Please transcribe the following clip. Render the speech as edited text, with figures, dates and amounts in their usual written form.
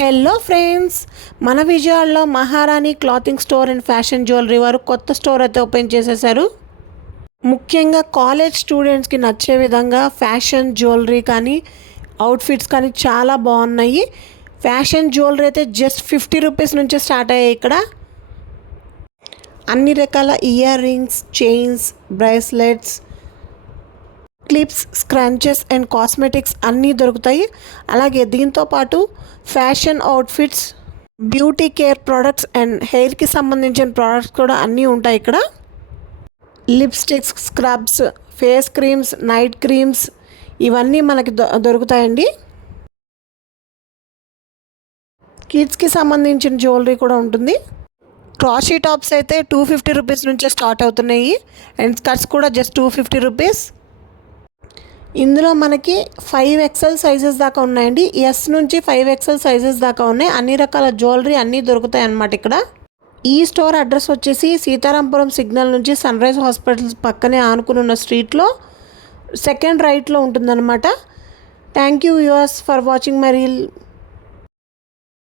Hello friends, మన విజయవాడలో మహారాణి clothing store and fashion jewellery వారు కొత్త స్టోర్ అయితే ఓపెన్ చేసేసారు. ముఖ్యంగా కాలేజ్ స్టూడెంట్స్కి నచ్చే విధంగా ఫ్యాషన్ జ్యువెలరీ కానీ అవుట్ఫిట్స్ కానీ చాలా బాగున్నాయి. ఫ్యాషన్ జ్యువెలరీ అయితే జస్ట్ 50 రూపీస్ నుంచే స్టార్ట్ అయ్యాయి. ఇక్కడ అన్ని రకాల ear rings, chains, bracelets, clips, scrunchies and cosmetics అన్నీ దొరుకుతాయి. అలాగే దీంతో పాటు fashion outfits, beauty care products and హెయిర్కి సంబంధించిన ప్రోడక్ట్స్ కూడా అన్నీ ఉంటాయి. ఇక్కడ lipsticks, scrubs, face creams, night creams ఇవన్నీ మనకి దొరుకుతాయండి. కిడ్స్కి సంబంధించిన జ్యువెలరీ కూడా ఉంటుంది. క్రాషీ టాప్స్ అయితే 250 రూపీస్ నుంచే స్టార్ట్ అవుతున్నాయి అండ్ స్కర్ట్స్ కూడా జస్ట్ 250 రూపీస్. ఇందులో మనకి 5XL సైజెస్ దాకా ఉన్నాయండి. ఎస్ నుంచి 5XL సైజెస్ దాకా ఉన్నాయి. అన్ని రకాల జ్యువెలరీ అన్నీ దొరుకుతాయి అన్నమాట. ఇక్కడ ఈ స్టోర్ అడ్రస్ వచ్చేసి సీతారాంపురం సిగ్నల్ నుంచి సన్ రైజ్ హాస్పిటల్స్ పక్కనే ఆనుకుని ఉన్న స్ట్రీట్లో సెకండ్ రైట్లో ఉంటుందన్నమాట. Thank you viewers for watching my reel.